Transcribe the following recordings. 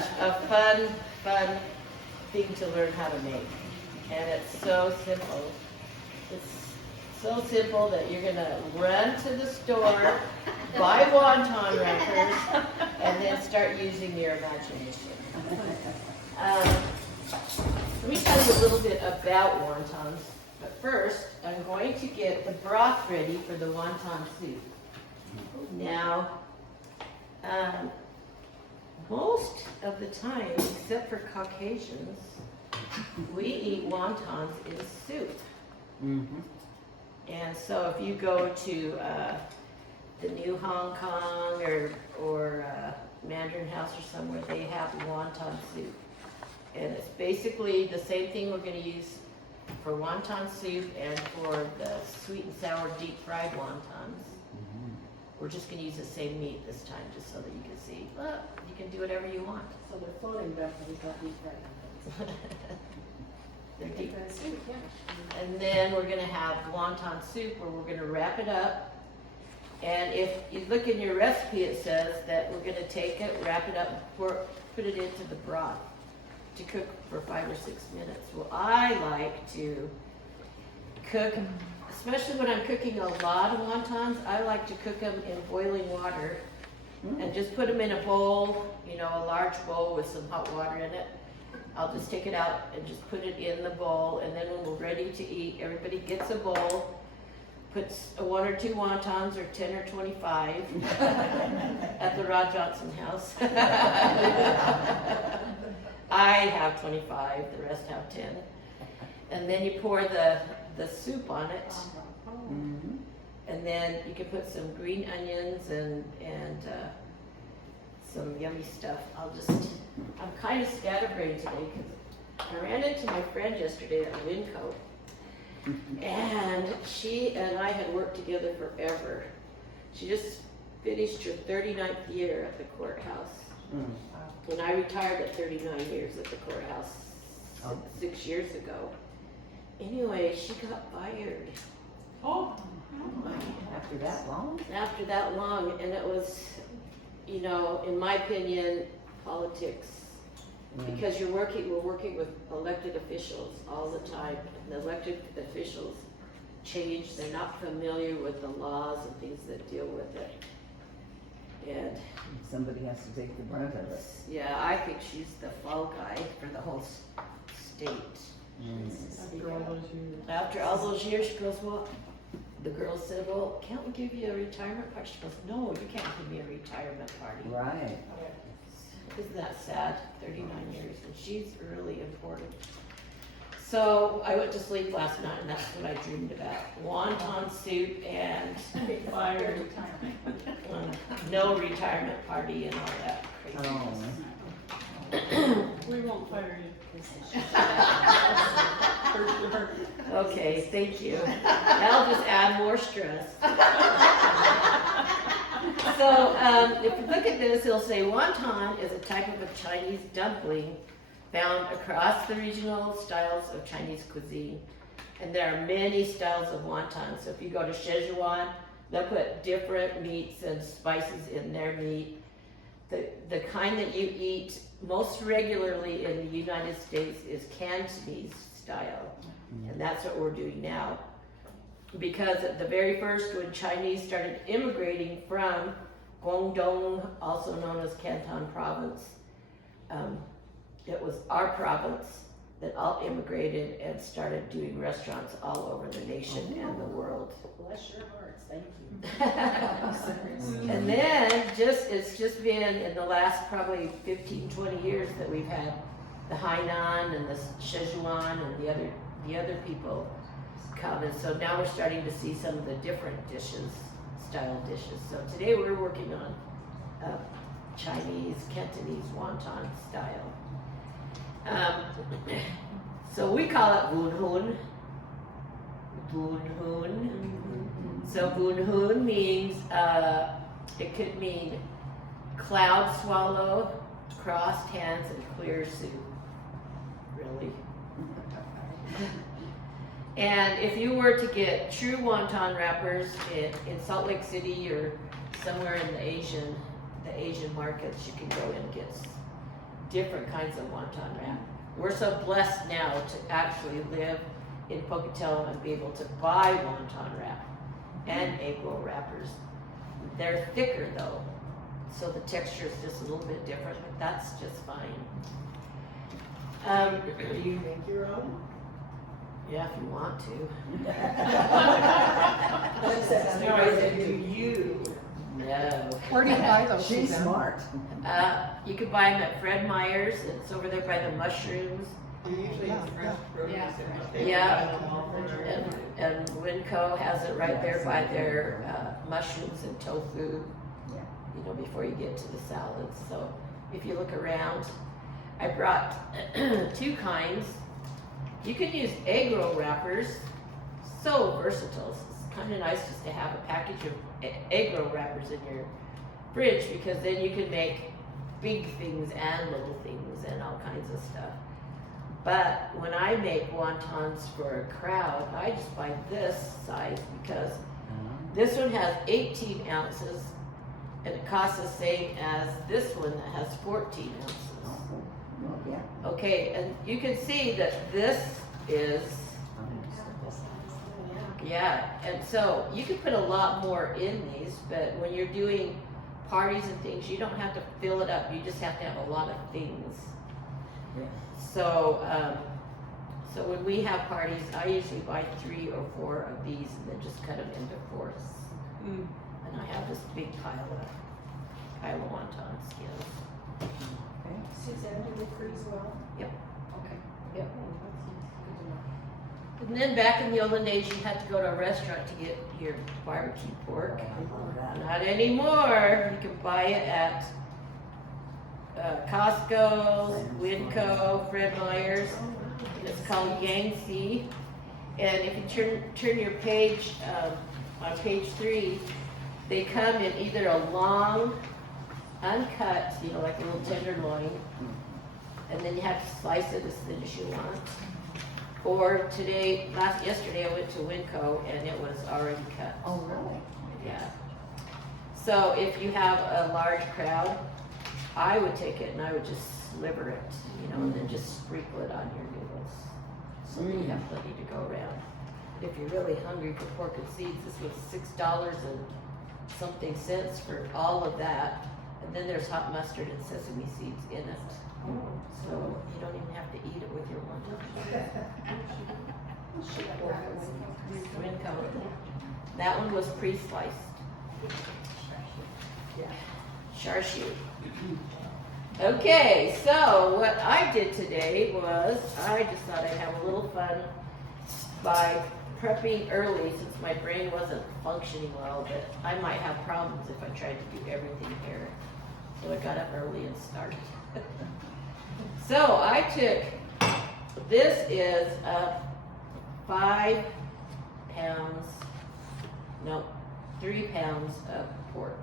such a fun thing to learn how to make. And it's so simple. It's so simple that you're gonna run to the store, buy wonton wrappers, and then start using your imagination. Let me tell you a little bit about wontons. But first, I'm going to get the broth ready for the wonton soup. Now, most of the time, except for Caucasians, we eat wontons in soup. Mm-hmm. And so if you go to the New Hong Kong or Mandarin House or somewhere, they have wonton soup. And it's basically the same thing we're going to use for wonton soup and for the sweet and sour deep fried wontons. Mm-hmm. We're just going to use the same meat this time, just so that you can see, look, you can do whatever you want. So they're floating definitely, not deep fried. They're deep. Soup, yeah. And then we're going to have wonton soup where we're going to wrap it up. And if you look in your recipe, it says that we're going to take it, wrap it up, put it into the broth to cook for 5 or 6 minutes. Well, I like to cook, especially when I'm cooking a lot of wontons, I like to cook them in boiling water and just put them in a bowl, you know, a large bowl with some hot water in it. I'll just take it out and just put it in the bowl, and then when we're ready to eat, everybody gets a bowl, puts 1 or 2 wontons, or 10 or 25 at the Rod Johnson house. I have 25, the rest have 10. And then you pour the soup on it, Mm-hmm. and then you can put some green onions and some yummy stuff. I'm kind of scatterbrained today because I ran into my friend yesterday at Winco, and she and I had worked together forever. She just finished her 39th year at the courthouse. Mm. And I retired at 39 years at the courthouse 6 years ago. Anyway, she got fired. Oh. After that long? After that long, and it was, you know, in my opinion, politics. Because we're working with elected officials all the time. And the elected officials change, they're not familiar with the laws and things that deal with it. And Somebody has to take the brunt of it. yeah, I think she's the fall guy for the whole state. After all those years, she goes, well, the girl said, well, can't we give you a retirement party? She goes, no, you can't give me a retirement party. Right. Isn't that sad? 39 years, and she's really important. So I went to sleep last night, and that's what I dreamed about. Wonton soup and Fire. no retirement party and all that craziness. Oh. We won't fire you. For sure. Okay, thank you. That'll just add more stress. So if you look at this, it'll say wonton is a type of a Chinese dumpling found across the regional styles of Chinese cuisine. And there are many styles of wonton. So if you go to Szechuan, they'll put different meats and spices in their meat. The kind that you eat most regularly in the United States is Cantonese style. And that's what we're doing now. Because at the very first, when Chinese started immigrating from Guangdong, also known as Canton Province, it was our province that all immigrated and started doing restaurants all over the nation and the world. Bless your hearts, thank you. And then it's just been in the last probably 15, 20 years that we've had the Hainan and the Szechuan and the other people come. And so now we're starting to see some of the different style dishes. So today we're working on Chinese, Cantonese wonton style. So we call it Wontons. Wontons. So Wontons means, it could mean cloud swallow, crossed hands, and clear soup. Really? And if you were to get true wonton wrappers in Salt Lake City or somewhere in the Asian markets, you can go and different kinds of wonton wrap. We're so blessed now to actually live in Pocatello and be able to buy wonton wrap and egg roll wrappers. They're thicker though, so the texture is just a little bit different, but that's just fine. Do you make your own? Yeah, if you want to. No, I said, do you? No. Where do you buy those? She's Suzanne? smart. You can buy them at Fred Meyer's. It's over there by the mushrooms. Usually it's fresh produce. and Yeah. they- And Winco has it right there by their mushrooms and tofu. Yeah. You know, before you get to the salads. So if you look around, I brought two kinds. You can use egg roll wrappers. So versatile. It's kind of nice just to have a package of egg roll wrappers in your fridge, because then you can make big things and little things and all kinds of stuff. But when I make wontons for a crowd, I just buy this size because this one has 18 ounces and it costs the same as this one that has 14 ounces. Well, yeah. Okay, and you can see that this is, yeah, and so you can put a lot more in these, but when you're doing parties and things, you don't have to fill it up, you just have to have a lot of things. Yeah. So, so when we have parties, I usually buy 3 or 4 of these and then just cut them into fourths. Mm. And I have this big pile of wonton skins. Okay. Suzanne, do they freeze well? Yep. Okay. Yep. Good to know. And then back in the olden days, you had to go to a restaurant to get your barbecue pork. I love that. Not anymore. You can buy it at Costco, Winco, Fred Meyer's. It's called Yangtze. And if you turn your page on page 3, they come in either a long, uncut, you know, like a little tenderloin, and then you have to slice it as thin as you want. Or yesterday I went to Winco and it was already cut. Oh, really? Yeah. So if you have a large crowd, I would take it and I would just sliver it, you know, and then just sprinkle it on your noodles. So that you have plenty to go around. If you're really hungry for pork and seeds, this was $6 and something cents for all of that. And then there's hot mustard and sesame seeds in it. So you don't even have to eat it with your wonton. Winco. That one was pre-sliced. Char-siu. Okay, so what I did today was I just thought I'd have a little fun by prepping early, since my brain wasn't functioning well, but I might have problems if I tried to do everything here. So I got up early and started. So I took, this is 3 pounds of pork.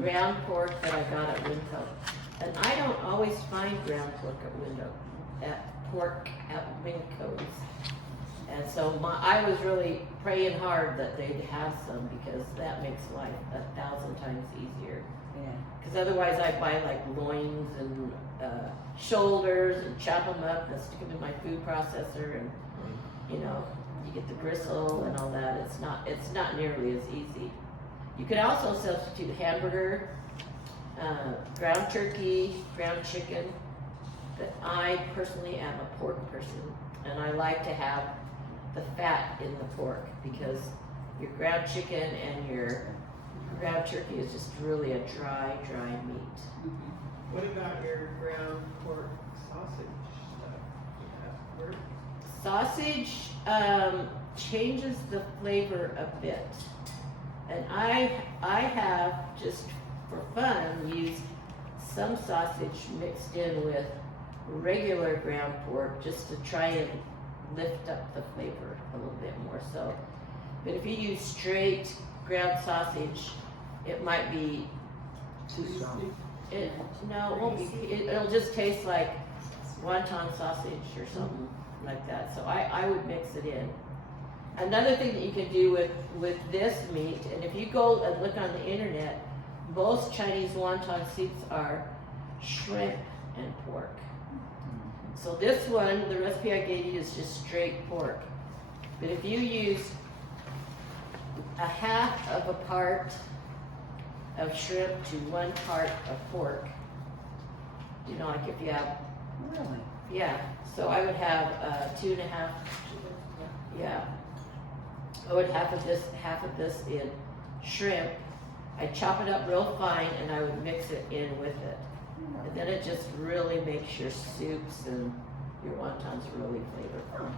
Ground pork that I got at Winco. And I don't always find ground pork at Winco's. And so I was really praying hard that they'd have some, because that makes life 1,000 times easier. Yeah. Because otherwise I buy like loins and shoulders and chop them up and stick them in my food processor, and you know, you get the gristle and all that. It's not nearly as easy. You could also substitute hamburger, ground turkey, ground chicken, but I personally am a pork person, and I like to have the fat in the pork, because your ground chicken and your ground turkey is just really a dry meat. What about your ground pork sausage stuff? Does that work? Sausage changes the flavor a bit, and I have, just for fun, used some sausage mixed in with regular ground pork just to try and lift up the flavor a little bit more. So, but if you use straight ground sausage, it might be Too strong. it won't be. It'll just taste like wonton sausage or something like that. So I would mix it in. Another thing that you can do with this meat, and if you go and look on the internet, most Chinese wonton soups are shrimp and pork. So this one, the recipe I gave you is just straight pork. But if you use a half of a part of shrimp to 1 part of pork, you know, like if you have, Really? yeah, so I would have 2.5, yeah. I would half of this in shrimp. I chop it up real fine and I would mix it in with it. And then it just really makes your soups and your wontons really flavorful.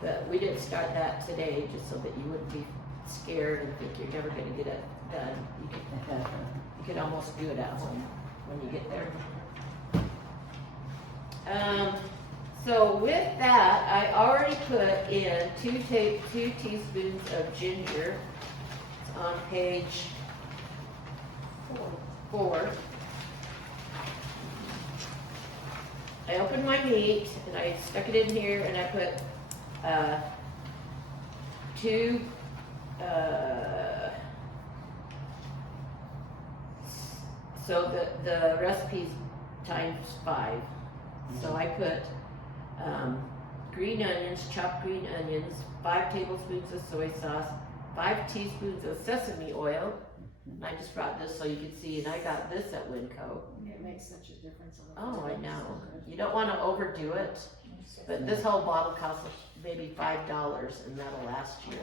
But we didn't start that today just so that you wouldn't be scared and think you're never gonna get it done. You can almost do it at home when you get there. So with that, I already put in 2 teaspoons of ginger. It's on page 4. I opened my meat and I stuck it in here and I put 2 so the recipe's times 5. So I put green onions, chopped green onions, 5 tablespoons of soy sauce, 5 teaspoons of sesame oil. And I just brought this so you can see, and I got this at Winco. It makes such a difference. Oh, I know. You don't want to overdo it, but this whole bottle costs maybe $5, and that'll last you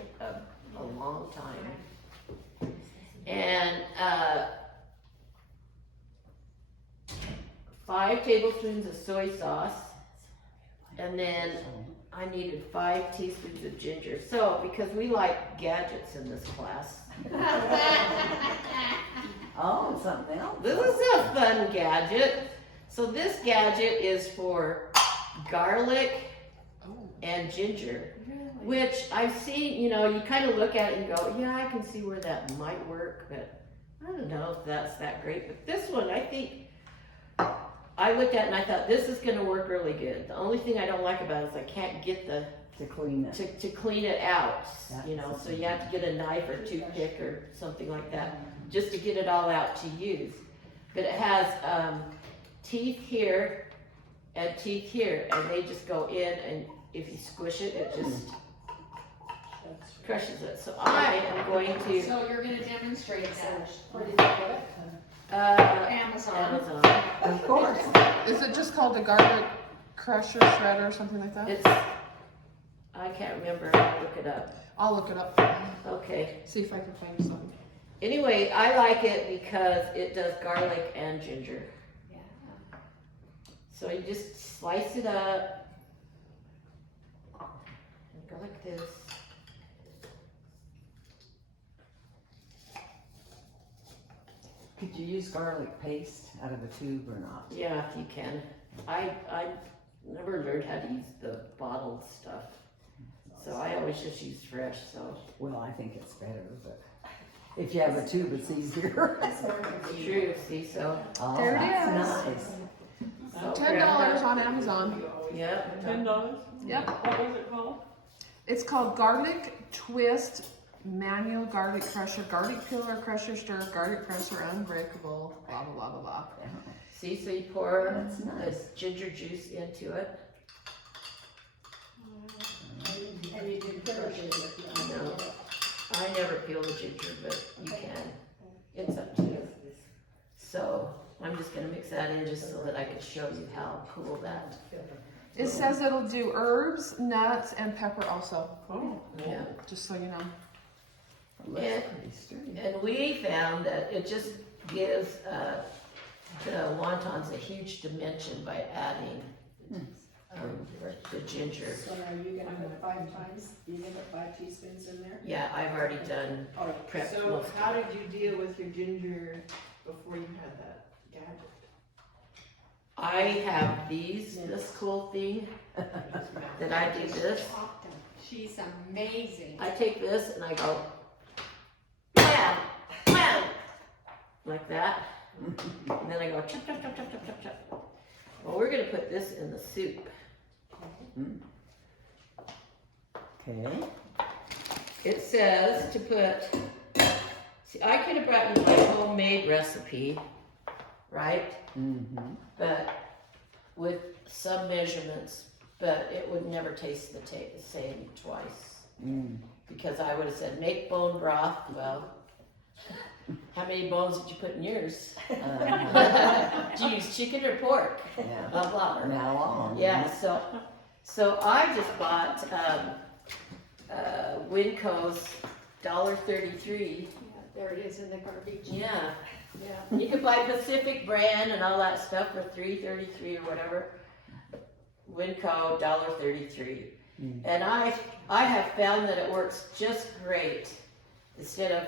a long time. And 5 tablespoons of soy sauce, and then I needed 5 teaspoons of ginger. So, because we like gadgets in this class, Oh, something else. this is a fun gadget. So this gadget is for garlic and ginger, which I've seen, you know, you kind of look at it and go, yeah, I can see where that might work, but I don't know if that's that great. But this one, I think, I looked at it and I thought, this is gonna work really good. The only thing I don't like about it is I can't get To clean it. to clean it out, you know, so you have to get a knife or toothpick or something like that, just to get it all out to use. But it has teeth here and teeth here, and they just go in, and if you squish it, it just crushes it. So I am going to, So you're gonna demonstrate that? Where did you get it? Amazon. Amazon. Of course. Is it just called the garlic crusher shredder or something like that? It's, I can't remember, I'll look it up. I'll look it up. Okay. See if I can find something. Anyway, I like it because it does garlic and ginger. Yeah. So you just slice it up and go like this. Could you use garlic paste out of a tube or not? Yeah, if you can. I never learned how to use the bottled stuff. So I always just use fresh, so. Well, I think it's better, but if you have a tube, it's easier. True, see, so. Oh, There it that's is. nice. so $10 on Amazon. Yep. $10? Yep. What was it called? It's called Garlic Twist Manual Garlic Crusher, Garlic Peeler Crusher Stir, Garlic Presser Unbreakable, blah, blah, blah, blah, blah. See, so you pour That's nice. the ginger juice into it. And you did crush it. I know. I never peel the ginger, but you can. It's up to you. So I'm just gonna mix that in just so that I can show you how cool that. It says it'll do herbs, nuts, and pepper also, Oh. Yeah. just so you know. It looks Yeah. pretty sturdy. And we found that it just gives the wontons a huge dimension by adding the ginger. So are you gonna put 5 times, you gonna put 5 teaspoons in there? Yeah, I've already done prep So most. how did you deal with your ginger before you had that gadget? I have this cool thing that I do this. She's amazing. I take this and I go, wham, wham, like that. And then I go chop, chop, chop, chop, chop, chop, chop. Well, we're gonna put this in the soup. Okay. It says to put, see, I could have brought you my homemade recipe, right? Mm-hmm. But some measurements, but it would never taste the same twice. Mm. Because I would have said, make bone broth. Well, how many bones did you put in yours? Did you use chicken or pork? Yeah. Blah, blah. And how long? Yeah, so I just bought Winco's $1.33. Yeah, there it is in the garbage. Yeah, Yeah. you could buy Pacific brand and all that stuff for $3.33 or whatever. Winco $1.33. Mm. And I have found that it works just great instead of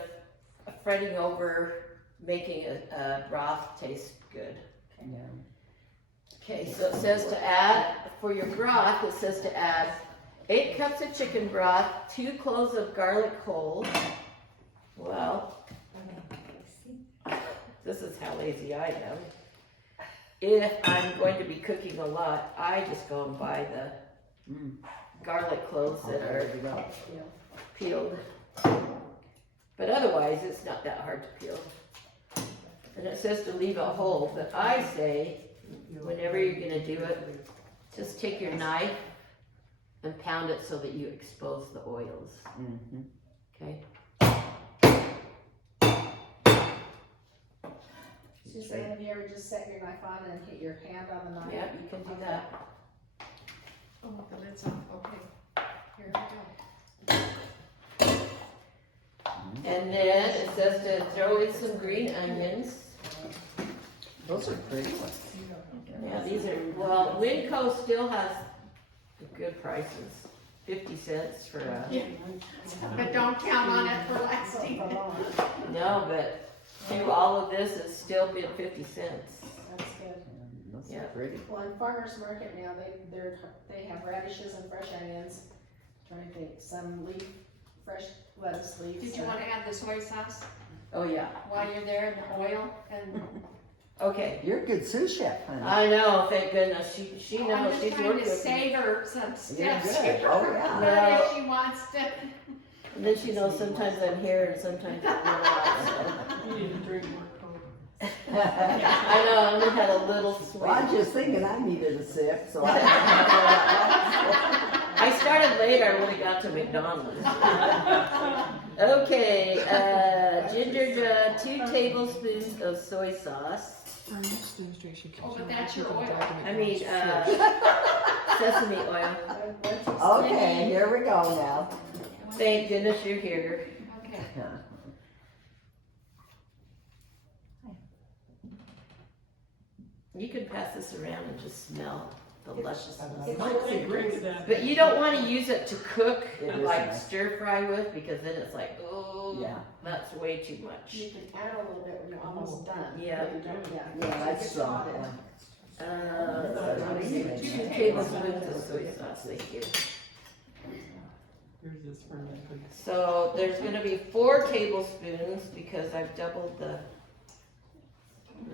fretting over making a broth taste good. Yeah. Okay, so it says to add, for your broth, it says to add 8 cups of chicken broth, 2 cloves of garlic whole. Well, this is how lazy I am. If I'm going to be cooking a lot, I just go and buy the garlic cloves that There are you go. peeled. But otherwise, it's not that hard to peel. And it says to leave it whole, but I say, whenever you're gonna do it, just take your knife and pound it so that you expose the oils, Mm-hmm. okay? Suzanne, have you ever just set your knife on and hit your hand on the knife? Yep, you can do that. Oh, the lid's off, okay. Here we go. And then it says to throw in some green onions. Those are pretty. Yeah, these are, well, Winco still has good prices. 50 cents for a, Yeah. But don't count on it for lasting. no, but do all of this is still been 50 cents. That's good. Those Yeah. are pretty. Well, in farmer's market now, they have radishes and fresh onions. Trying to think, some fresh lettuce leaves. Did you want to add the soy sauce Oh, yeah. while you're there and the oil? And Okay. You're a good sous chef, honey. I know, thank goodness. She I'm knows. just She's trying worked to with me. save her some steps good. here. Oh, yeah. But if she wants to. And then she knows sometimes I'm here and sometimes I'm not. You need to drink more Coke. So. I know, I only had a little Well, I'm swig. just thinking I needed a sip, so I. I started later, I would've got to McDonald's. Okay, ginger, 2 tablespoons of soy sauce. For our next demonstration, can Oh, you but that's your imagine oil. the I mean, sesame oil. Okay, here we go now. Thank goodness you're here. Okay. You can pass this around and just smell the lusciousness. I agree with that. But you don't want to use it to cook, It is like nice. stir fry with, because then it's like, oh, Yeah. that's way too much. You can add a little bit when you're almost done. Yeah. But you don't- Yeah, So that's it's strong. hot. Let me see, 2 tablespoons of soy sauce, thank you. Here's this for me. So there's gonna be 4 tablespoons because I've doubled the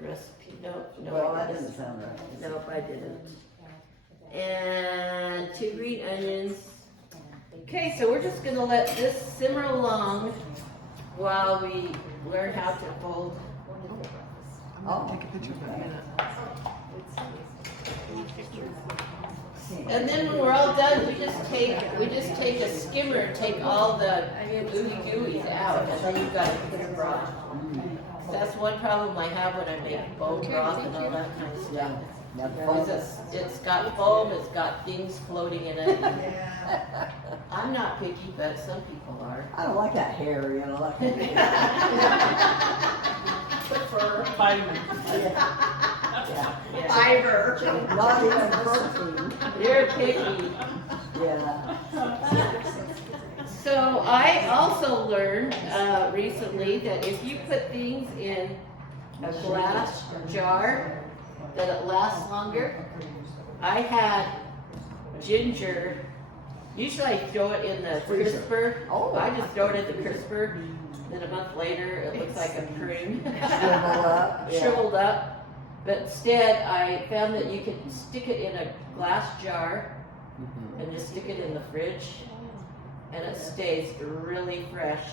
recipe. No, Well, I that didn't. doesn't sound right. Nope, I didn't. And 2 green onions. Okay, so we're just gonna let this simmer along while we learn how to fold. I'm gonna take a picture of that in a minute. And then when we're all done, we just take a skimmer, take all the ooey gooeys out, and then you've got a clear broth. That's one problem I have when I make bone broth and all that kind of Yeah. stuff. Now, Is it's got foam, it's got things floating in it. I'm not picky, but some people are. I don't like that hair, you know, like. Prefer. Vitamin. Yeah. Yeah. Fiber. Not even protein. You're picky. Yeah. So I also learned recently that if you put things in a glass jar, that it lasts longer. I had ginger. Usually I throw it in the Freezer. crisper. Oh. I just throw it in the crisper. Then a month later, it looks like a prune. Shrivel up. Yeah. Shriveled up. But instead, I found that you can stick it in a glass jar Mhm. and just stick it in the fridge, and it stays really fresh.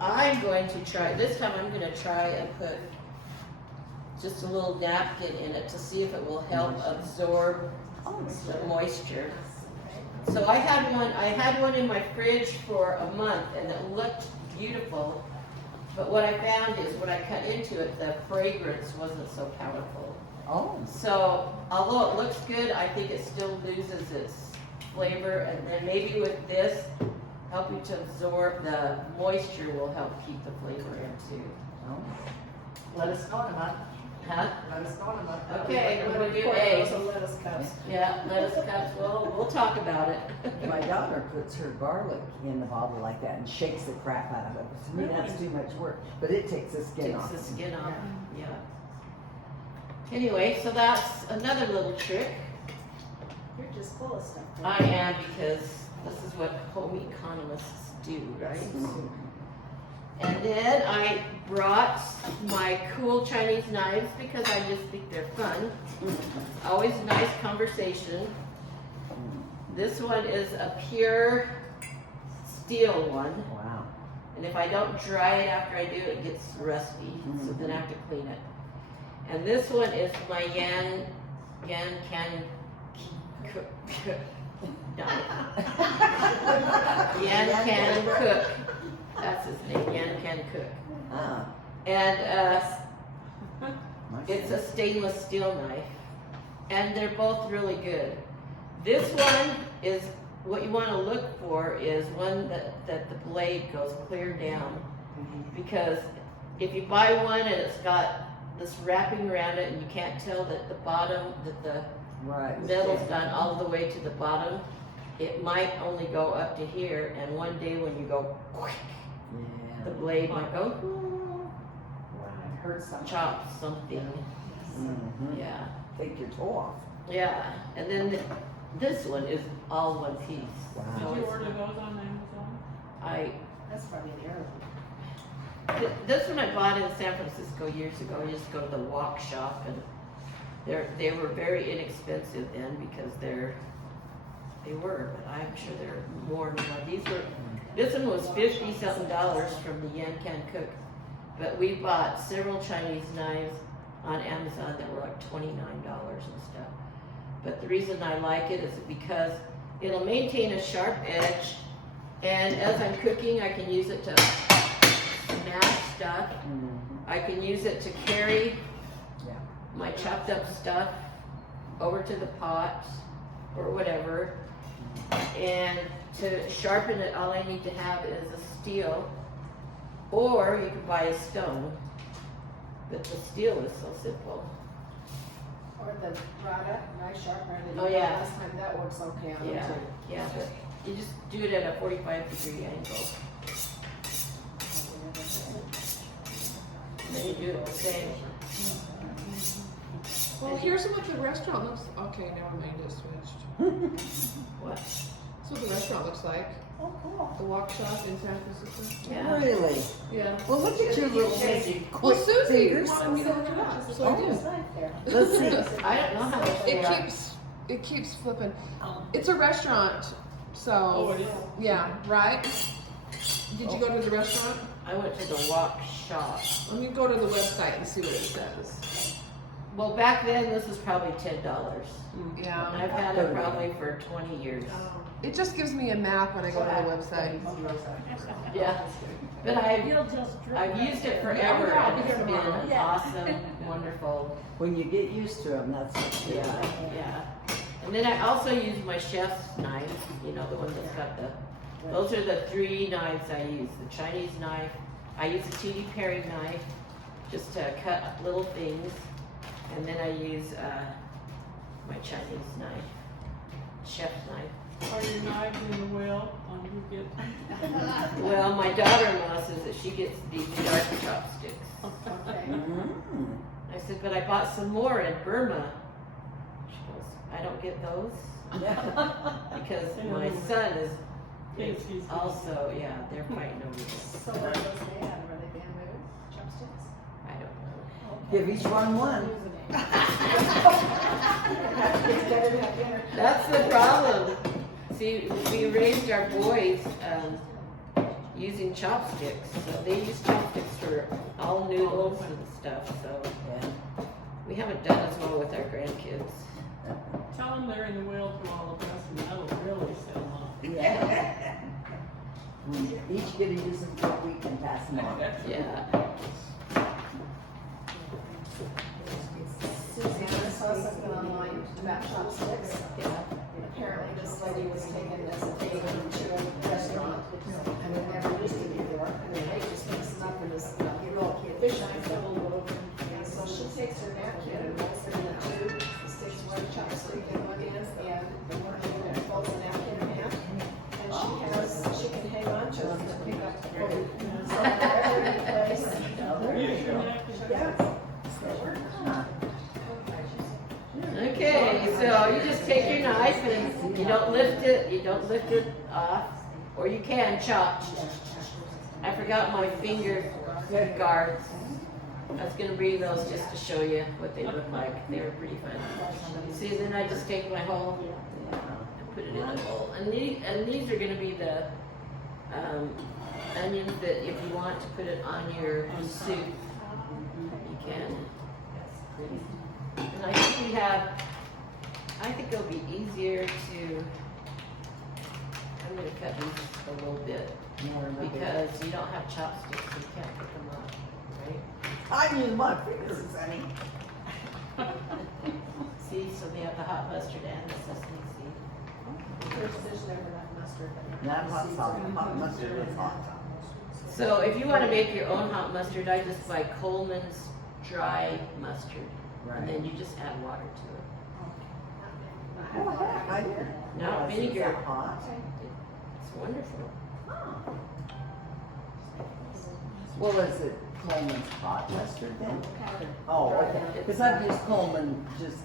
I'm going to try, this time I'm going to try and put just a little napkin in it to see if it will help absorb the moisture. So I had one in my fridge for a month and it looked beautiful. But what I found is when I cut into it, the fragrance wasn't so powerful. Oh, So although it looks good, I think it still loses its flavor. And then maybe with this, helping to absorb the moisture will help keep the flavor in too. oh. Let us know in a month. Huh? Let us know in a month. Okay, we're gonna do Pour A. those lettuce cups. Yeah, lettuce cups. We'll talk about it. My daughter puts her garlic in the bottle like that and shakes the crap out of it. To me, that's too much work, but it takes the skin Takes off. the skin off. Yeah. Anyway, so that's another little trick. You're just full of stuff. I am, because this is what home economists do, right? And then I brought my cool Chinese knives because I just think they're fun. Always nice conversation. This one is a pure steel one. Wow. And if I don't dry it after I do it, it gets rusty. So then I have to clean it. And this one is my Yan Can Cook. Yan Can Cook. That's his name, Yan Can Cook. Ah, And my it's a stainless steel knife. And they're both really good. This one is, what you want to look for is one that the blade goes clear down. Because if you buy one and it's got this wrapping around it and you can't tell that the bottom, that the right. metal's gone all the way to the bottom, it might only go up to here, and one day when you go quick, the Yeah. blade might go I've heard some. chop something. Mhm. Yeah, Take your toe off. yeah. And then this one is all one piece. Wow. So Did you it's- order those on Amazon? That's probably an heirloom. This one I bought in San Francisco years ago. You just go to the walk shop, and they were very inexpensive then because they were, but I'm sure they're more now. This one was $50-something from the Yan Can Cook, but we bought several Chinese knives on Amazon that were like $29 and stuff. But the reason I like it is because it'll maintain a sharp edge, and as I'm cooking, I can use it to smash stuff. I can use it to carry Yeah. my chopped up stuff over to the pot or whatever. And to sharpen it, all I need to have is a steel, or you can buy a stone. But the steel is so simple. Or the Rada knife sharpener that you Oh, got yeah. last time, that works okay on them Yeah, too. yeah, but you just do it at a 45-degree angle. And then you do it the same. Well, here's what the restaurant looks. Okay, never mind. It switched. What? That's what the restaurant looks like. Oh, cool. The walk shop in San Francisco. Yeah. Really? Yeah. Well, look at your little Well, quick Susie fingers. wanted me to look it up, so I Oh. did. There's a knife there. Let's see. I don't know how much they are. It keeps flipping. It's a restaurant, so Oh, it is? yeah, right? Did you go to the restaurant? I went to the walk shop. Let me go to the website and see what it says. Well, back then, this was probably $10. Yeah. And I've had it probably for 20 years. It just gives me a map when I go to the website. Yeah. But I've used it forever, and it's been awesome, wonderful. When you get used to them, that's what you Yeah, yeah. And then I also use my chef's knife, you know, the one that's got the, those are the 3 knives I use. The Chinese knife, I use a T.D. Perry knife just to cut little things. And then I use my Chinese knife, chef's knife. Are your knives in the well? You get. Well, my daughter-in-law says that she gets these sharp chopsticks. Okay. Mm. I said, but I bought some more in Burma. She goes, I don't get those Yeah. because my son is Yes, he's. also, yeah, they're fighting over this. So what are those made out of? Are they bamboo chopsticks? I don't know. Give each one one. It's better to have dinner. That's the problem. See, we raised our boys using chopsticks. So they use chopsticks for all noodles and stuff. So Yeah. We haven't done as well with our grandkids. Tell them they're in the will to all of us, and that'll really sell them. Yeah. We each get to use them for a week and pass them on. Yeah. Suzanne, I saw something online about chopsticks. Yeah. Apparently this lady was taken as a date to a restaurant, and they never used it before, and they just mix them up in this little fish eye bowl. And so she takes her napkin and rolls it in a tube, sticks one chopstick in one end, and folds the napkin in half. And she can hang on to them to pick up the food. So wherever any place. Okay, so you just take your knife and you don't lift it off, or you can chop. I forgot my finger guards. I was gonna bring those just to show you what they look like. They were pretty fun. See, then I just take my whole and put it in a bowl. And these are gonna be the onions that if you want to put it on your soup, you can. And I think it'll be easier to, I'm gonna cut these a little bit because you don't have chopsticks, so you can't pick them up, right? I use my fingers, honey. See, so they have the hot mustard and the sesame seed. There's never enough mustard. Not hot sauce, hot mustard is hot. So if you wanna make your own hot mustard, I just buy Coleman's dry mustard. And then you just add water to it. Oh, heck, I did. No, vinegar. Is that hot? It's wonderful. Well, is it Coleman's hot mustard then? Oh, okay, because I've used Coleman just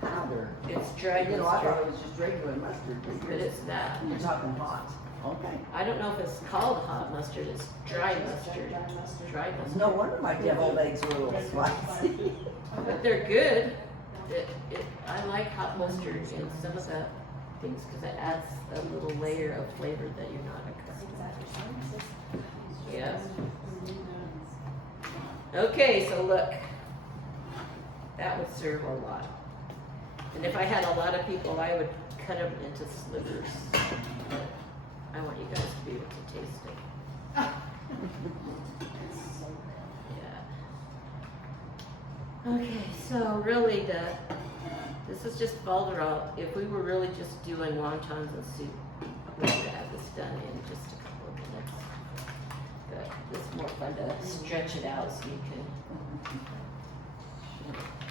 powder. It's dry You know, I thought mustard, it was just regular mustard, but but it's that. you're talking hot. Okay. I don't know if it's called hot mustard, it's dry mustard. Dry mustard. No wonder my deviled eggs were a little spicy. But they're good. I like hot mustard in some of the things because it adds a little layer of flavor that you're not accustomed to. Yeah. Okay, so look. That would serve a lot. And if I had a lot of people, I would cut them into slivers. I want you guys to be able to taste it. Yeah. Okay, so really this is just folderol. If we were really just doing wontons and soup, we could have this done in just a couple of minutes. But it's more fun to stretch it out so you can.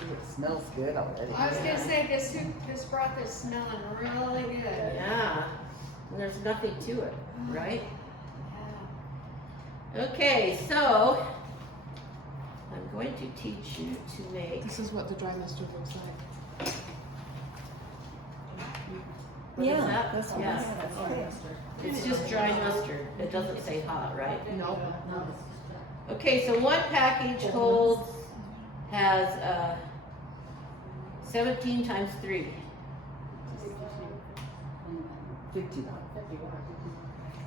Ooh, it smells good already. I was gonna say, this broth is smelling really good. Yeah, and there's nothing to it, right? Okay, so I'm going to teach you to make. This is what the dry mustard looks like. What is Yeah, that? that's Yeah. okay. It's just dry mustard. It doesn't say hot, right? Nope. Okay, so one package has 17 times 3. 51.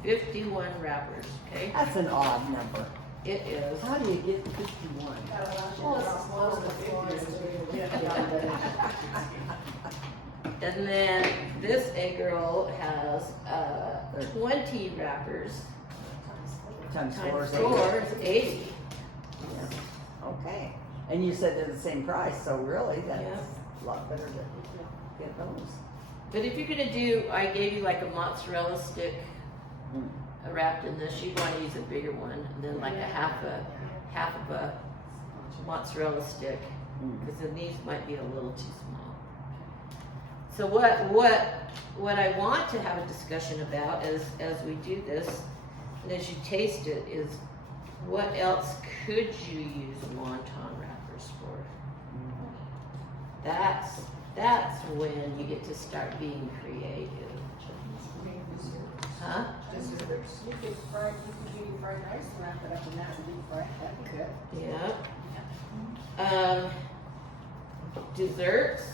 51 wrappers, okay? That's an odd number. It is. How do you get 51? And then this egg roll has 20 wrappers. Times four Times is 4 is 80. Okay. And you said they're the same price, so really, that's Yeah. a lot better to get those. But if you're gonna do, I gave you like a mozzarella stick wrapped in this. You'd want to use a bigger one, and then like a half of a mozzarella stick, because then these might be a little too small. So what I want to have a discussion about is as we do this, and as you taste it, is what else could you use wonton wrappers for? That's when you get to start being creative. Huh? You could do fried rice and wrap it up in that and deep fry it, that'd be good. Yeah. Desserts.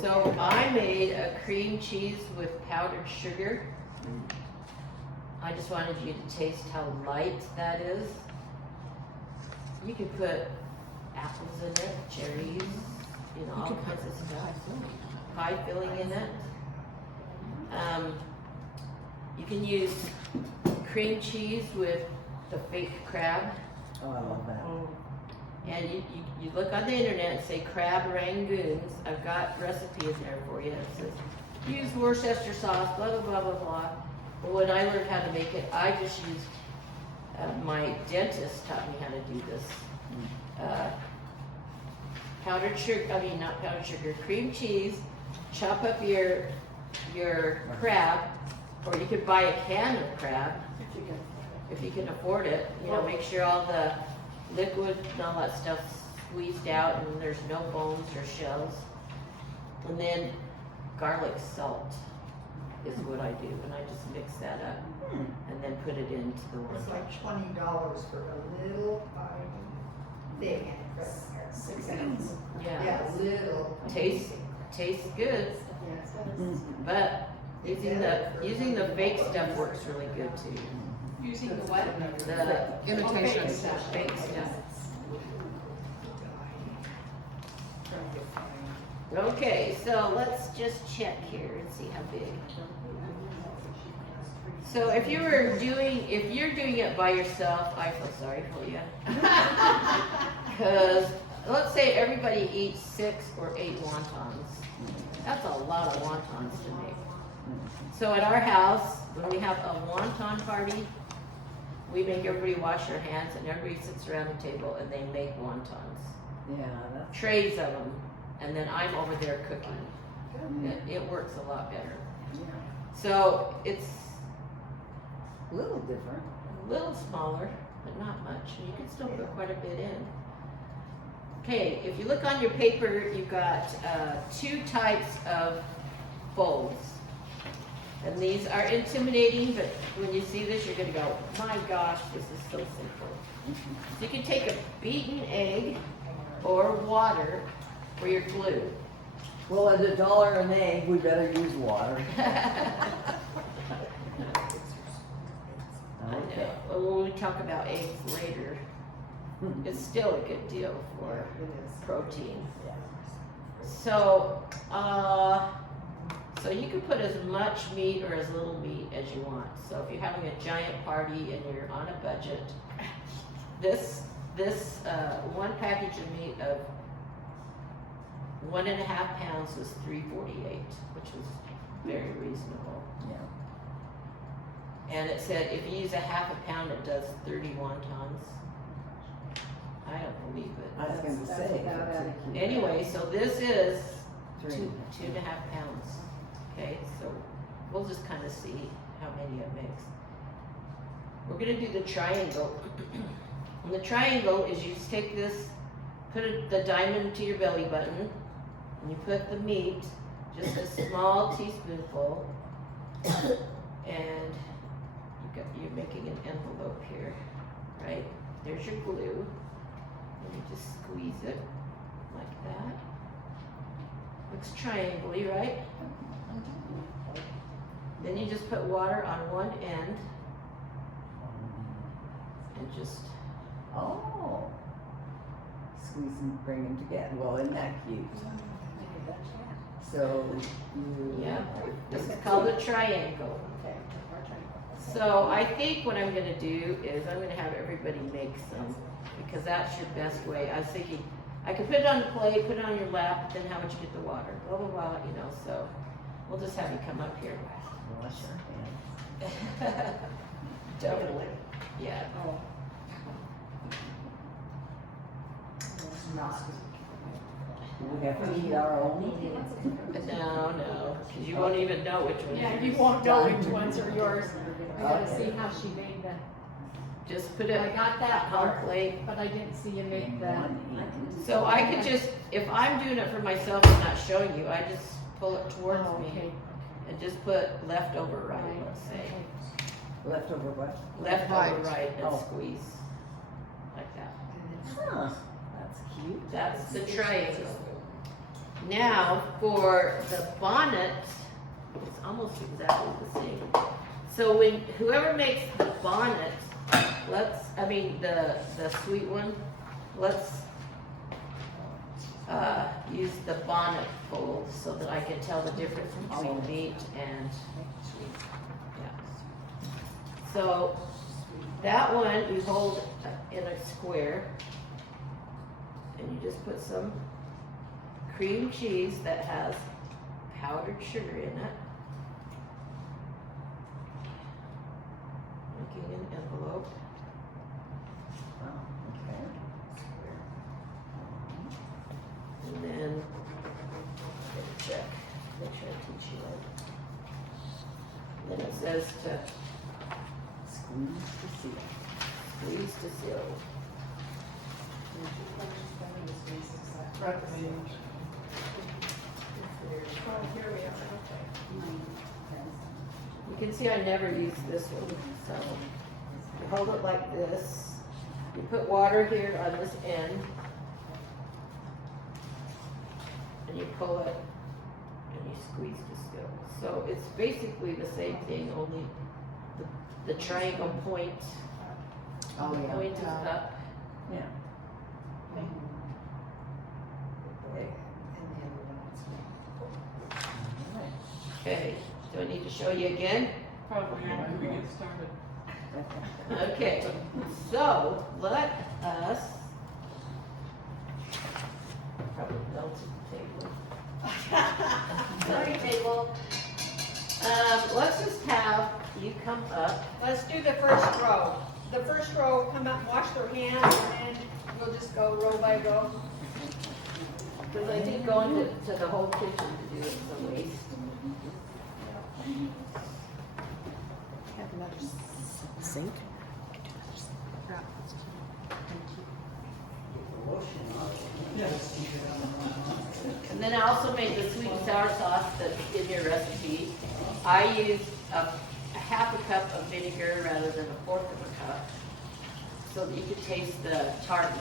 So I made a cream cheese with powdered sugar. I just wanted you to taste how light that is. You could put apples in it, cherries, you know, all kinds of stuff. Pie filling in it. You can use cream cheese with the fake crab. Oh, I love that. And you look on the internet and say crab rangoons. I've got recipe in there for you. It says use Worcester sauce, blah, blah, blah, blah, blah. But when I learned how to make it, I just used, my dentist taught me how to do this. Powdered sugar, not powdered sugar, cream cheese, chop up your crab, or you could buy a can of crab if you can afford it. You know, make sure all the liquid and all that stuff's squeezed out and there's no bones or shells. And then garlic salt is what I do, and I just mix that up and then put it into the It's wonton. like $20 for a little tiny thing. 6 ounces. Yeah, Yeah, little. tastes good, but using the fake stuff works really good too. Using the what? The Imitation. fake stuff. Okay, so let's just check here and see how big. So if you're doing it by yourself, I feel sorry for you. Because let's say everybody eats 6 or 8 wontons. That's a lot of wontons to make. So at our house, when we have a wonton party, we make everybody wash their hands and everybody sits around the table and they make wontons. Yeah, that's Trays of them. And then I'm over there cooking. It works a lot better. So it's a little different. a little smaller, but not much. You can still put quite a bit in. Okay, if you look on your paper, you've got 2 types of bowls. And these are intimidating, but when you see this, you're gonna go, my gosh, this is so simple. So you can take a beaten egg or water for your glue. Well, at $1 an egg, we better use water. I know. Well, when we talk about eggs later, it's still a good deal for protein. So, so you can put as much meat or as little meat as you want. So if you're having a giant party and you're on a budget, this one package of meat of 1.5 pounds was $3.48, which was very reasonable. Yeah. And it said if you use a 1/2 pound, it does 30 wontons. I don't believe I it. was going to That's say. about that's it. a- Anyway, so this is Three. 2.5 pounds. Okay, so we'll just kind of see how many it makes. We're gonna do the triangle. And the triangle is you just take this, put the diamond to your belly button, and you put the meat, just a small teaspoonful, and you're making an envelope here, right? There's your glue, and you just squeeze it like that. Looks triangle-y, right? Then you just put water on one end and just, Oh. Squeeze and bring them together. Well, isn't that cute? So you. yeah, this is called a triangle. So I think what I'm gonna do is I'm gonna have everybody make some, because that's your best way. I was thinking, I could put it on the plate, put it on your lap, then how would you get the water? Blah, blah, blah, you know, so we'll just have you come up here. Wash your hands. Definitely. Yeah. We have to eat our own. No, because you won't even know which one. Yeah, it you is. won't know which ones are yours. I gotta Okay. see how she made the, Just put I it got that on part, plate. but I didn't see you make the. One end. So I could just, if I'm doing it for myself and not showing you, I just pull it towards Oh, me okay. and just put leftover right, let's say. Leftover what? Leftover Right. right and Oh. squeeze like that. Huh, that's cute. That's the triangle. Now for the bonnet, it's almost exactly the same. So when whoever makes the bonnet, the sweet one, let's use the bonnet fold so that I can tell the difference between meat and, yeah. So that one you hold in a square and you just put some cream cheese that has powdered sugar in it. Making an envelope. Okay. And then, check, make sure I teach you right. Then it says to Squeeze to seal. squeeze to seal. You can see I never use this one, so you hold it like this. You put water here on this end. And you pull it and you squeeze to seal. So it's basically the same thing, only the triangle point, Oh, yeah. point is up. Yeah. Okay, do I need to show you again? Probably when we get started. Okay, so let us, probably melted the table. Sorry, table. Let's just have you come up. Let's do the first row. The first row, come up, wash their hands, and then we'll just go row by row. Because I think going to the whole kitchen to do it is a waste. Have another sink. And then I also made the sweet and sour sauce that's in your recipe. I used a half a cup of vinegar rather than a fourth of a cup, so that you could taste the tartness.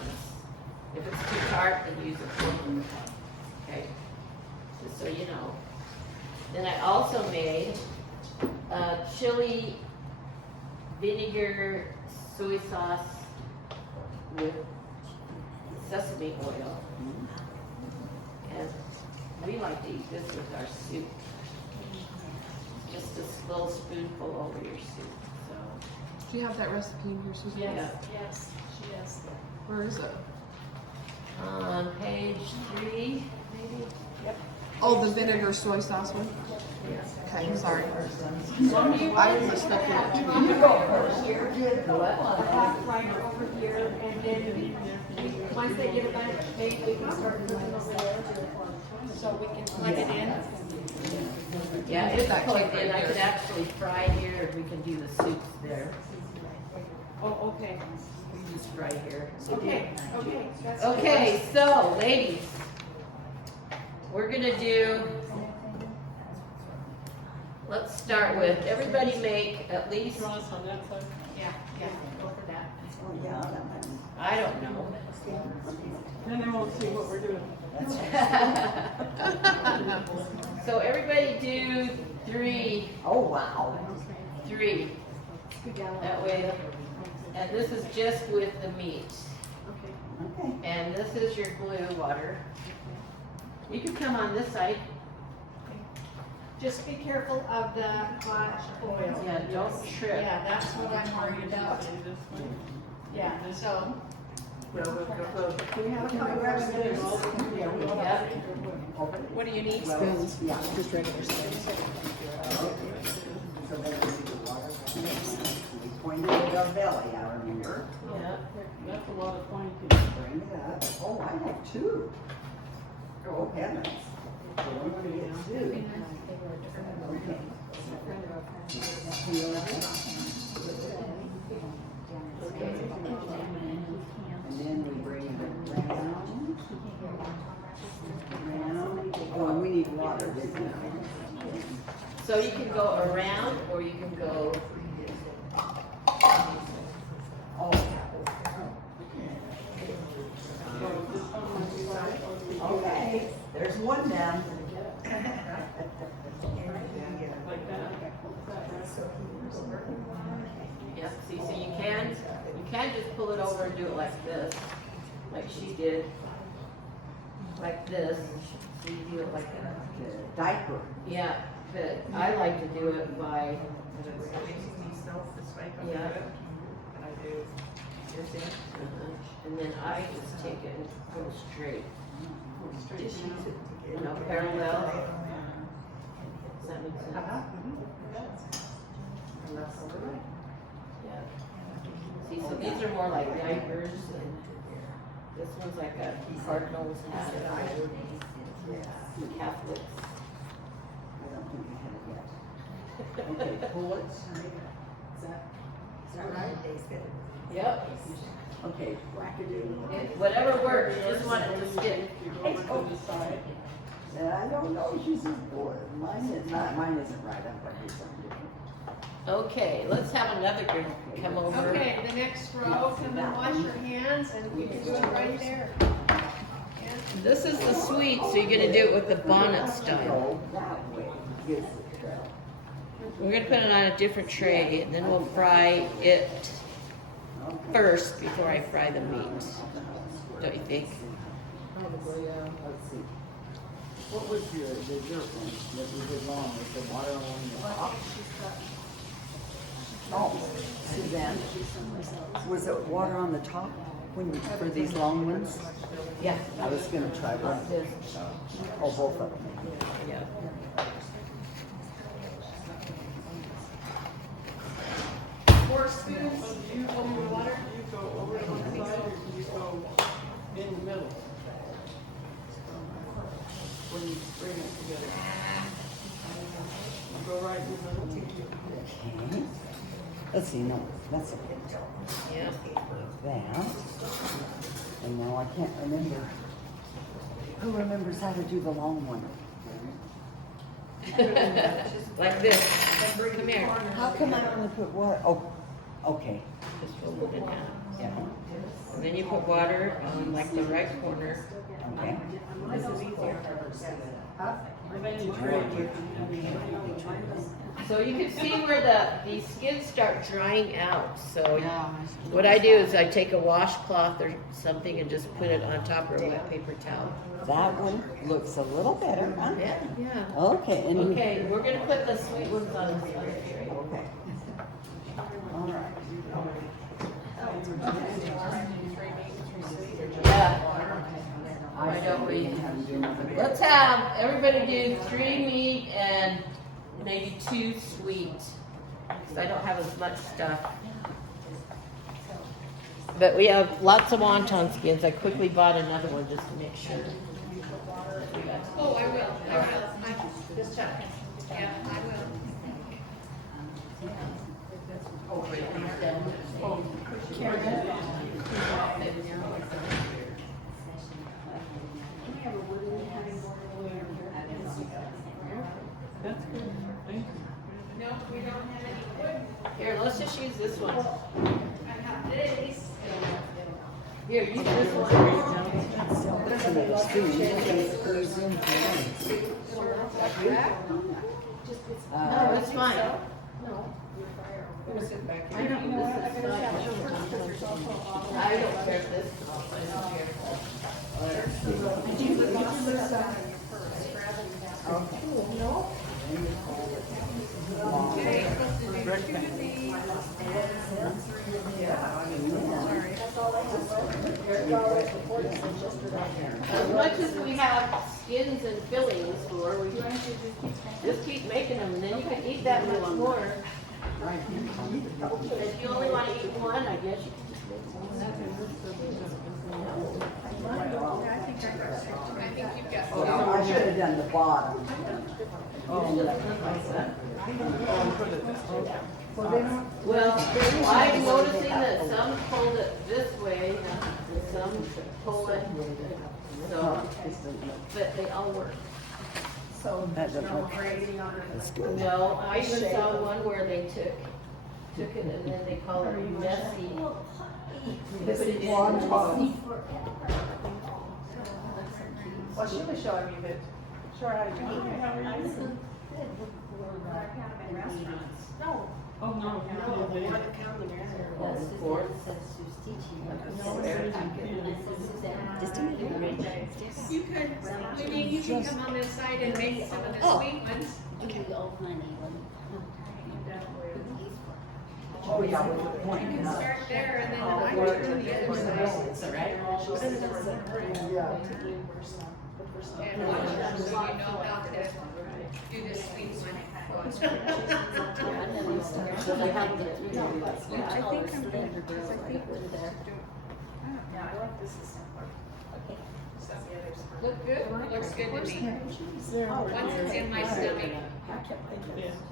If it's too tart, then use a fourth of a cup, okay? Just so you know. Then I also made chili vinegar soy sauce with sesame oil. And we like to eat this with our soup. Just a little spoonful over your soup, so. Do you have that recipe in here, Suzanne? Yeah. Yes, she does. Where is it? On page 3, maybe? Oh, the vinegar soy sauce one? Yes. Okay, I'm sorry. So do you I want was to expecting it to be. here, half right over here, and then once they get a bunch made, we can start moving over there. So we can plug it in. Yeah, it's That plugged cake in. right I could there. actually fry here, and we can do the soups there. Oh, okay. We can just fry here. Okay, that's. Okay, so ladies, we're gonna do, let's start with, everybody make at least, You want us on that side? Yeah, go for that. Oh, yeah, that might. I don't know. Then they won't see what we're doing. So everybody do 3, Oh, wow. 3. That way, and this is just with the meat. Okay. And this is your glue water. You can come on this side. Just be careful of the hot oil. Yeah, don't trip. Yeah, that's what I'm worried about. This way. Yeah, so. We have a couple of. We have a couple of representatives. Yep. What do you need? Spoons. Yeah. Just regular spoons. So then we do the water. We pointed at the belly, I remember. Yep. That's a lot of pointing. Bring it up. Oh, I have 2. Oh, heavens. So we're gonna get 2. Okay. And then we bring it around. Oh, we need water, didn't we? So you can go around or you can go, Oh. Okay, there's one down. Like that. yeah, see, so you can just pull it over and do it like this, like she did. like this. So you do it like that. The diaper. Yeah, but I like to do it by, yeah. And I do this end. And then I just take it and go straight. Just use it, you know, parallel. Does that make sense? And that's over right. Yeah. See, so these are more like diapers, and this one's like a cardinal's hat, Catholics. I don't think we have it yet. Okay, pullets. Is that right? Yep. Okay. Whatever works, you just want it to stick. I don't know, she says, boy, mine is not, mine isn't right, I'm gonna do something different. Okay, let's have another group come over. Okay, the next row, come and wash your hands and you can do it right there. This is the sweet, so you're gonna do it with the bonnet style. That way, gives the trail. We're gonna put it on a different tray, and then we'll fry it first before I fry the meat. Don't you think? Probably, let's see. What was the dessert one that we did long with the water on the top? Oh, Suzanne, was it water on the top when you, for these long ones? Yeah. I was gonna try one. Oh, both of them. Yeah. Four spoons of water. You go over to one side or you go in the middle? When you bring it together. You go right in the middle. Okay. Let's see, no, that's a bit Yeah. like that. And now I can't remember. Who remembers how to do the long one? Like this. Come here. How come I only put water? Oh, okay. Just fold it in half. Yeah. And then you put water on like the right corner. Okay. This is easier. And then you trade with. So you can see where these skins start drying out. So what I do is I take a washcloth or something and just put it on top of a wet paper towel. That one looks a little better, huh? Yeah, yeah. Okay, and Okay, we're gonna put the sweet ones on the other tray. okay. All right. Yeah. Why I don't we? have to do another bit. Let's have everybody do 3 meat and maybe 2 sweet. Because I don't have as much stuff. But we have lots of wonton skins. I quickly bought another one just to make sure. Oh, I will. This time. Yeah, I will. That's good. Thank you. No, we don't have any wood. Here, let's just use this one. I have this. Here, use this one. There's another spoon. You can squeeze in for No, it's fine. I'm gonna sit back I here. don't know. This is fine. I don't care if this is off. I don't care. As much as we have skins and fillings for, we just keep making them, and then you can eat that much more. If you only want to eat one, I guess you can just I think you've got Oh, I should have done the bottom. Well, I'm noticing that some fold it this way, and some fold it, so, but they all work. So, That doesn't no look- gravy on it. That's good. No, I even saw one where they took it and then they call it messy. This Put it is in. wonton. Well, she was showing me that, show her how to do it. No. Oh, no. No, the one that counted the mayor. Four. Just a minute. You could, maybe you can come on this side and make some of the sweet ones. Oh, yeah, with the point. You can start there and then I turn the other side. Right? And watch her so you know how to do the sweet one. Look good? Looks good to me. Once it's in my stomach,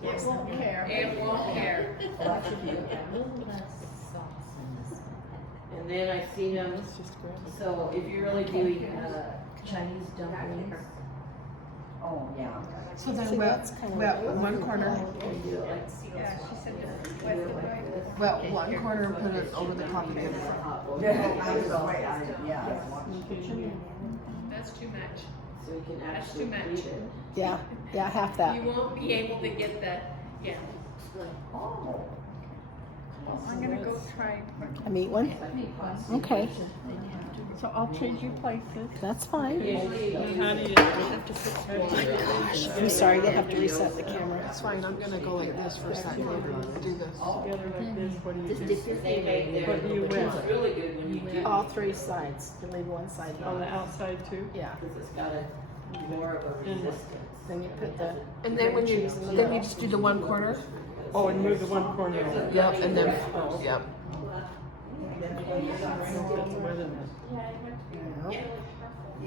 It won't care. it won't care. And then I've seen them, so if you're really doing, Chinese dumplings, Oh, yeah. So then wet one corner, Yeah, she said the wet one corner and put it over the top of the other front. Yeah. That's too much. so we can That's actually too much. read it. Yeah, half that. You won't be able to get the, yeah. Oh. I'm gonna go try. A meat one? Okay, So I'll trade you places. that's fine. Usually, I'm sorry, they have to reset the camera. That's fine, I'm gonna go like this for a second, do this. Together like this, what do you do? they make their, What do you which wear? is really good when you do, All three sides, you leave one side On the on. outside too? Yeah, because it's got a more of a resistance. then you put the, And then when you just do the one corner? Oh, and move the one corner over. Yep, and then, yep.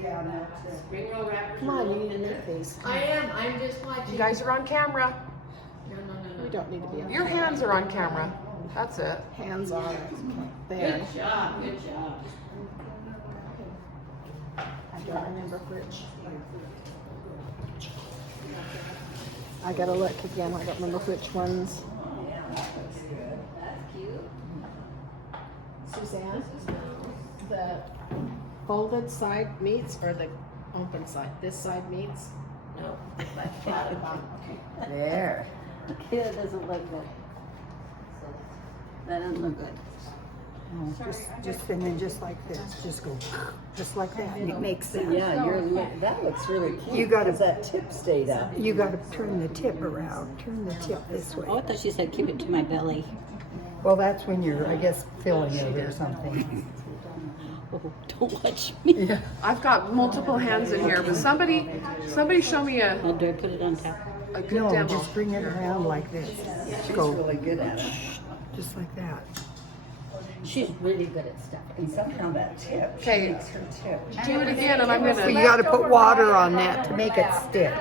Yeah, no. Spring roll wrappers. come on, you need to make these. I am, I'm just watching. You guys are on camera. We don't need to be on. Your hands are on camera. That's it. Hands on it. There. Good job, good job. I don't remember which. I gotta look again, I don't remember which ones. Suzanne, the folded side meats or the open side? This side meats? No, like bottom. There. Okay, that doesn't look good. That doesn't look good. Just spin in just like this, just go, just like that, and it makes sense. Yeah, that looks really cute. You gotta- 'cause that tip stayed up. You gotta turn the tip around, turn the tip this way. Oh, I thought she said keep it to my belly. Well, that's when you're, I guess, filling it or something. Oh, don't watch me. I've got multiple hands in here, but somebody show me a Oh, do I put it on top? good No, demo. just bring it around like this. She's Go, really good at it. just like that. She's really good at stuff. And somehow that tip, she Okay. makes her tip. Do it again and I'm So you gonna, gotta put water on that to make it stick.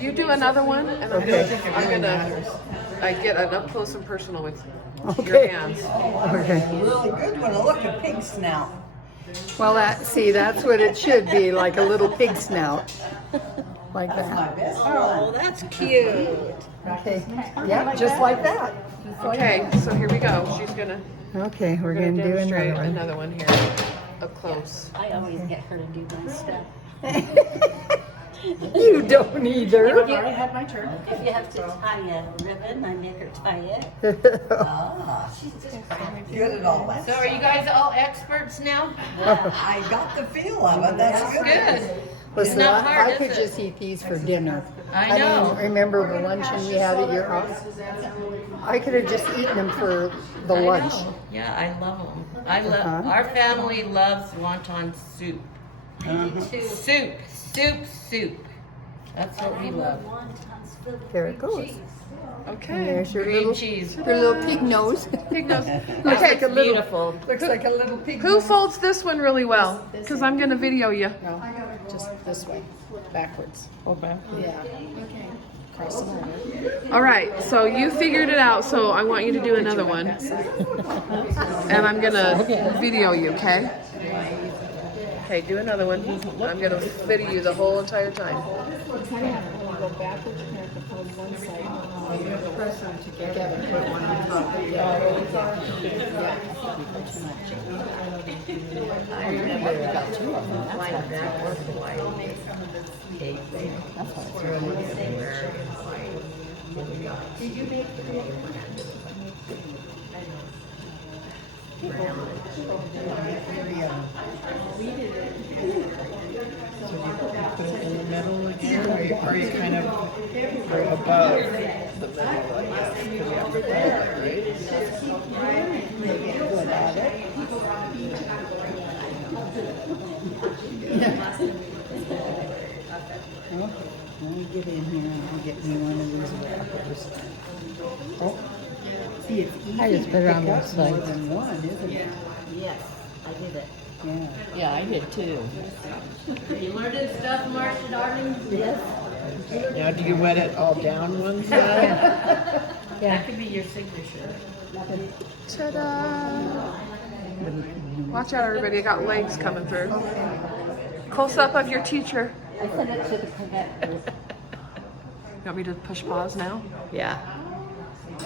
you do another one and I'm Okay. gonna get an up close and personal with your Okay. hands. Okay. Really good one. Look, a pig snout. Well, that's what it should be, like a little pig snout. Like That's my that. best Oh, one. that's cute. Okay, yeah, just like that. Okay, so here we go. She's gonna Okay, we're gonna do demonstrate another one. another one here, up close. I always get her to do my stuff. You don't either. I had my turn. If you have to tie a ribbon, I make her tie it. Ah, She's just crafty. good at all that. So are you guys all experts now? I got the feel of it. That's good. Good. Listen, not hard, I is could it? just eat these for dinner. I know. mean, remember the luncheon we had at your house? I could have just eaten them for the I lunch. know. Yeah, I love them. I love, Uh-huh. our family loves wonton soup. Soup. That's what we love. There it goes. And Okay. there's your Green little, cheese. your little pig nose. Pig nose. Looks Okay. like a little, Beautiful. looks like a little pig Who nose. folds this one really well? Because I'm gonna video you. No, just this way, backwards. Oh, back. Yeah. Cross them over. All right, so you figured it out, so I want you to do another one. And I'm gonna video you, okay? Okay, do another one. I'm gonna video you the whole entire time. Go backwards, you have to hold one side. Press them together. Put one on top. I remember we got two of them. White, that was white. Cake. Did you make the So do you put it in the middle again, or you kind of right above the middle, I guess, because you have to hold it, right? Good at it. Well, let me get in here and I'll get me one of these wrappers. Oh, see, it's easy I just to put it on pick both up more sides. than one, isn't it? Yes, I did it. Yeah. Yeah, I did too. You learned this stuff, Marcia, darling? Yes. Now, do you wet it all down one side? That could be your signature. Ta-da! Watch out, everybody. I got legs coming through. Close up of your teacher. I sent it to the projector. You want me to push pause now? Yeah.